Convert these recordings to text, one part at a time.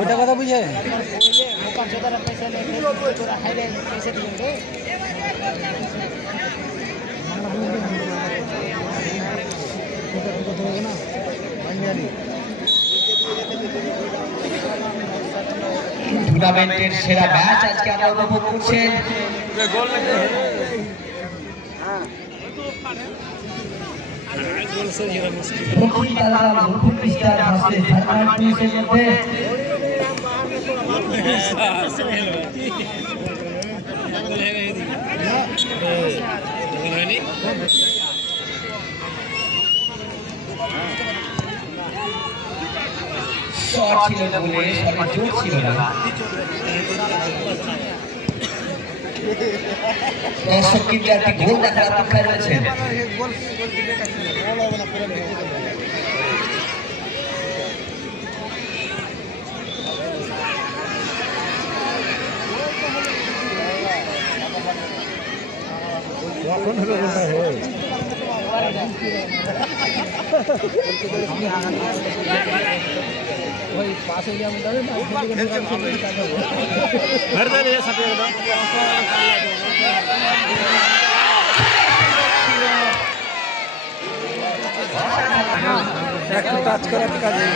ওটা কথা বুঝে টুর্নামেন্টের সেরা ম্যাচ আজকে আমরা উপভোগ করছেন। শট ছিল বলে শটে জোর ছিল না। দর্শক কিন্তু একটি গোল দেখার অপেক্ষায় রয়েছেন। টাচ করার কাজে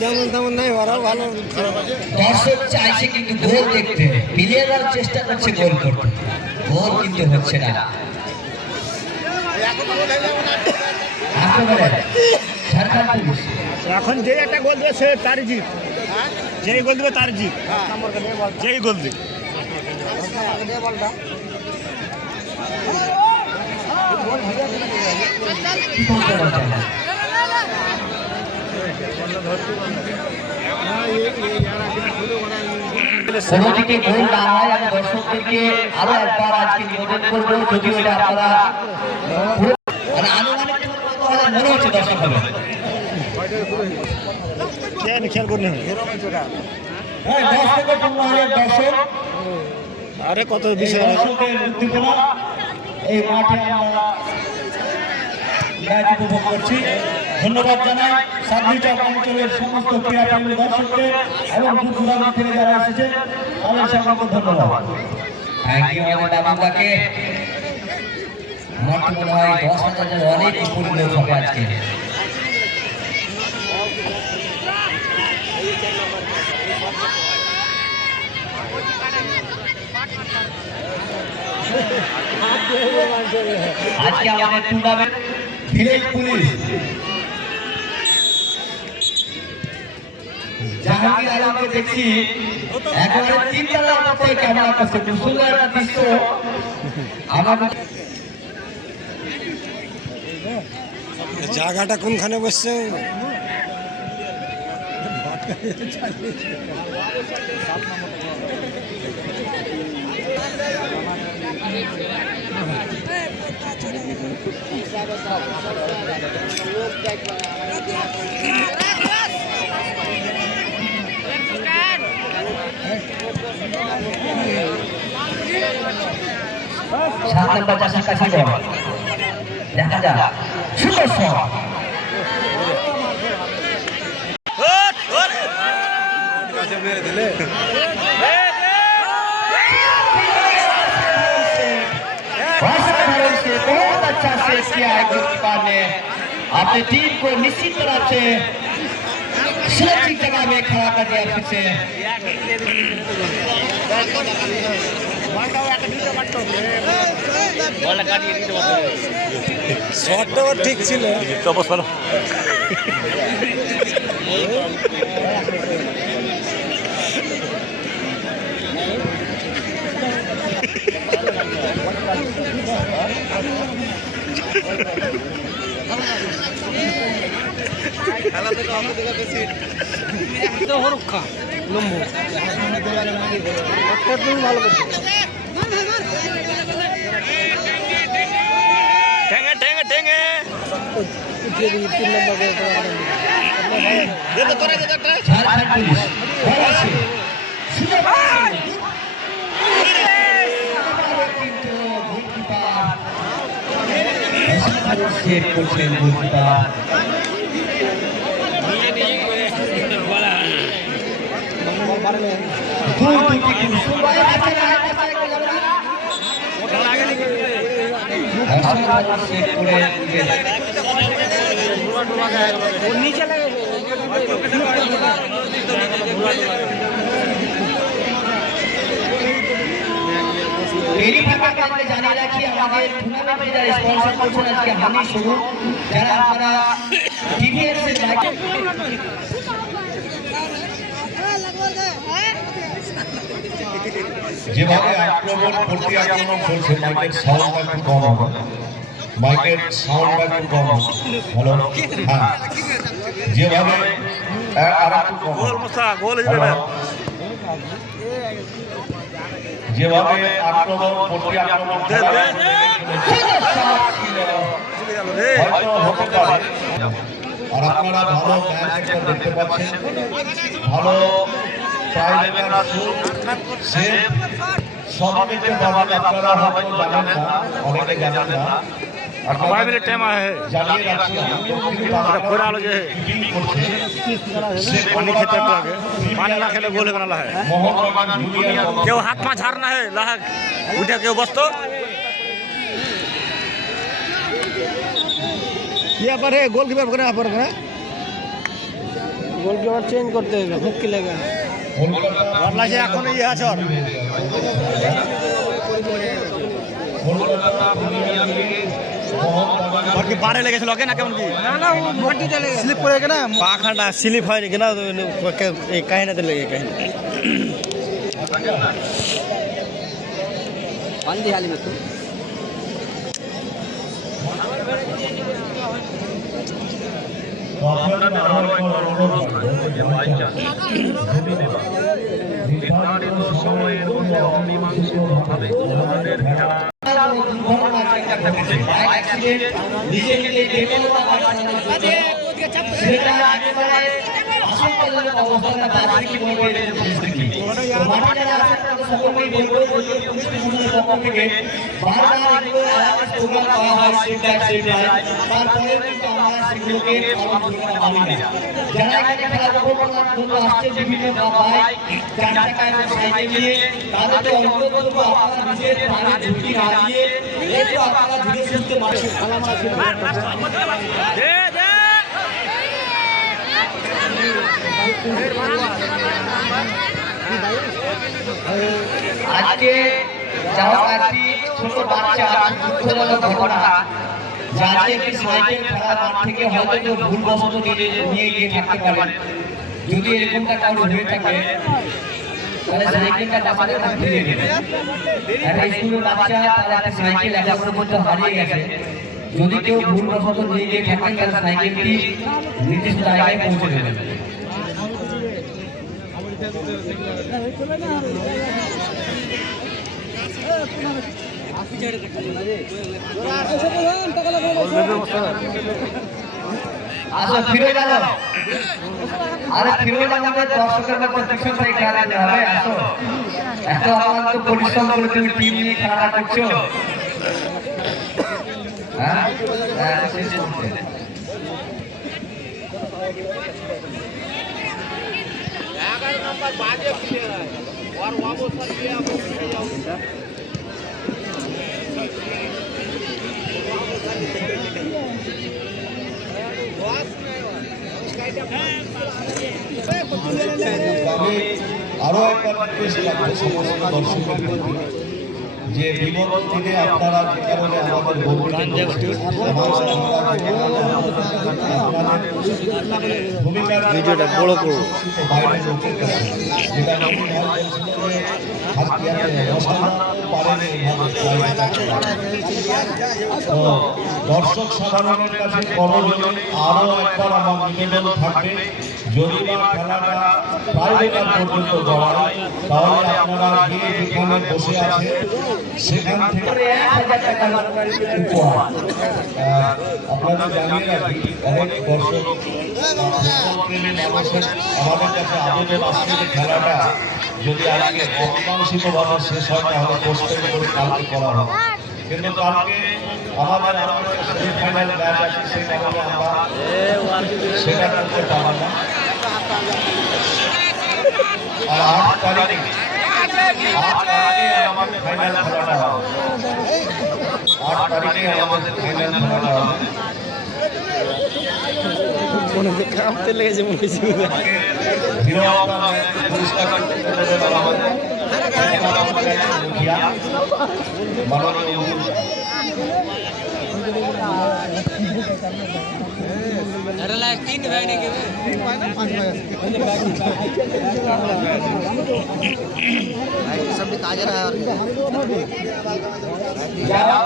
যেমন তেমন নাই ওরা ভালো। দর্শক চাইছে কিন্তু গোল দেখতে, প্লেয়াররা চেষ্টা করছে গোল করতে, গোল কিন্তু হচ্ছে না। এখন যে একটা গোল দেবে সে তারই জিত, যেই গোল দেবে তার জিত, যেই গোল দেবে। কোনোদিকে গোল না হয় আমি দর্শকদেরকে আরো একবার আজকে নিবেদন করবো, যদিও এটা আপনারা আনুমানিক মনে হচ্ছে দর্শক হবে। খেয়াল করুন আরে কত বিষয় এই মাঠে আমরা ম্যাচ উপভোগ করছি। ধন্যবাদ জানাই সাবরিচক অঞ্চলের সমস্ত ক্রীড়াপ্রেমী দর্শকদের এবং দূর দূরান্ত থেকে যারা এসেছে তাদের সকলকে ধন্যবাদ। থ্যাংক ইউ আমাদের বাবুদাকে। আমার তো মনে হয় 10,000 অনেক উপরে লোক হবে আজকে। আজকে আমাদের টুর্নামেন্ট ভিলেজ পুলিশ জাহাঙ্গীর আলমকে দেখছি একেবারে 3 তলার উপরে ক্যামেরা করছে, খুব সুন্দর একটা দৃশ্য। আমাদের জায়গাটা কোনখানে বসছে? সাত নম্বর চাষের কাছে দেখা যাক সুন্দর শট। बहुत अच्छा सेव किया है गोलकीपर ने, अपनी टीम को निश्चित तरह से सुरक्षित जगह में खड़ा कर दिया फिर से। শটটাও ঠিক ছিল। হরক্ষা লম্বু ভালো ঠেঙে ঠেঙে ঠেঙে ঝাড়খণ্ড পুলিশ সেভ করছেন গোলকিপার। দূর থেকে কিন্তু সুবাই আছে না, অসাধারণ সেভ করে দিলেন। मेरी बात आपने जाना है कि हमारे टूर्नामेंट में स्पॉन्सर করছেন আজকে হানি শুরু, যারা আপনারা টিভিএস এর যেভাবে আক্রমণ প্রতি আক্রমণ চলছে, মাইকের সাউন্ডটা একটু কম হবে, মাইকের সাউন্ডটা একটু কম হবে। হ্যালো, হ্যাঁ, যেভাবে আর একটু কম গোল মুসা গোল হিসেবে যেভাবে আক্রমণ প্রতি আক্রমণ হয়তো হতে পারে। আর আপনারা ভালো ম্যাচ একটা দেখতে পাচ্ছেন, ভালো সব দেখতে পাবেন। আপনারা হয়তো জানেন না, অনেকে জানেন না, জানিয়ে রাখছি কেউ হাত পা ঝাড় না উঠে কেউ বসতো গোলকিপার করে গোলকিপার চেঞ্জ করতে হবে, মুক্তি লেগে এখন ইয়ে আছে পারে লেগেছিল ওকে না কেমন কি মাটিতে লেগে স্লিপ করে না, পাখাটা স্লিপ হয়নি কিনা এই কাহিনাতে লেগে কাহিনী বান্দি হালি মতো আজকে যাওয়াকাছি ছোট বাচ্চা দুঃখজনক ঘটনা, যাতে একটি সাইকেল খেলার মাঠ থেকে হয়তো কেউ ভুলবশত নিয়ে গিয়ে থাকতে পারে। যদি এরকমটা কারো হয়ে থাকে তাহলে সাইকেলটা আমাদের কাছে ফিরিয়ে দেবে। একটা স্কুলের বাচ্চা তার একটা সাইকেল এখন পর্যন্ত হারিয়ে গেছে। যদি কেউ ভুলবশত নিয়ে গিয়ে থাকেন তাহলে সাইকেলটি নির্দিষ্ট জায়গায় পৌঁছে দেবেন। আচ্ছা ফিরে গেল, আরে ফিরে গেল, আমাদের দর্শকের মধ্যে পিছন থেকে খেলা দিতে হবে। আসো, এত আমাদের তো পরিশ্রম করে তুমি টিম নিয়ে খেলা করছো, হ্যাঁ শেষ করতে আরো একবার রিকোয়েস্ট রাখবো সমস্ত দর্শকের প্রতি যে বিগত দিনে আপনারা যে কারণে আমাদের ভিডিওটা বড় করো, দর্শক সাধারণের কাছে করজোড়ে আরো একবার আমার নিবেদন থাকবে, যদি বা খেলাটা প্রাইভেট পর্যন্ত গড়ায় তাহলে আপনারা গিয়ে যেখানে বসে আছে সেখান থেকে 1000 টাকা উপহার। আপনাদের জানিয়ে রাখি, অনেক দর্শক আমাদের কাছে আবেদন আসছে যে খেলাটা যদি আজকে অমীমাংসিতভাবে শেষ হয় তাহলে পোস্টপোন করে কালকে করা হবে, কিন্তু কালকে আমাদের আরো সেমিফাইনাল ম্যাচ আছে, সেই কারণে আমরা সেটা করতে পারবো না। আর 8 তারিখে আমাদের ফাইনাল খেলাটা হবে। 8 তারিখে আমাদের ফাইনাল খেলাটা হবে। কামতে লেগেছে মনে হচ্ছে পুরস্কার আমাদের মাননীয় सब ताजा रहा যারা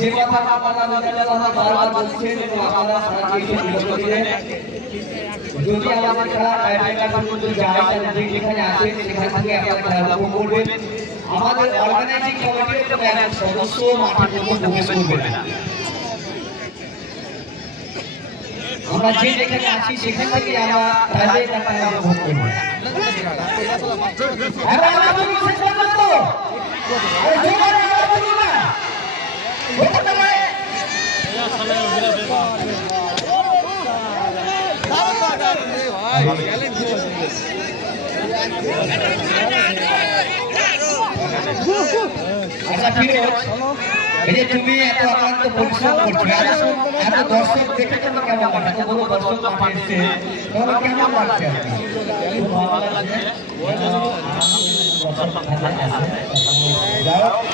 যে কথা আপনারা নিজেরা কথা বারবার বলছেন এবং আপনারা সারা দেশে বিরত দিলেন, যদি আমাদের খেলা টাইব্রেকার পর্যন্ত যায় তাহলে যেখানে আছেন সেখান থেকে আপনারা খেলা উপভোগ করবেন। আমাদের অর্গানাইজিং কমিটির কোনো একজন সদস্য মাঠের মধ্যে প্রবেশ করবে না। আমরা যে যেখানে আছি সেখান থেকে আমরা টাইব্রেকার খেলা উপভোগ করব। এবার আমরা কি শেষ পর্যন্ত আরে জোরে বলুন না হতে পারে আচ্ছা ঠিক আছে। এই যে তুমি এত আক্রান্ত পরিশ্রম করছো, এত দর্শক দেখে তোমার কেমন লাগে? এত বড় দর্শক মাঠে এসছে, তোমার কেমন লাগছে? খুব ভালো লাগছে। যাই হোক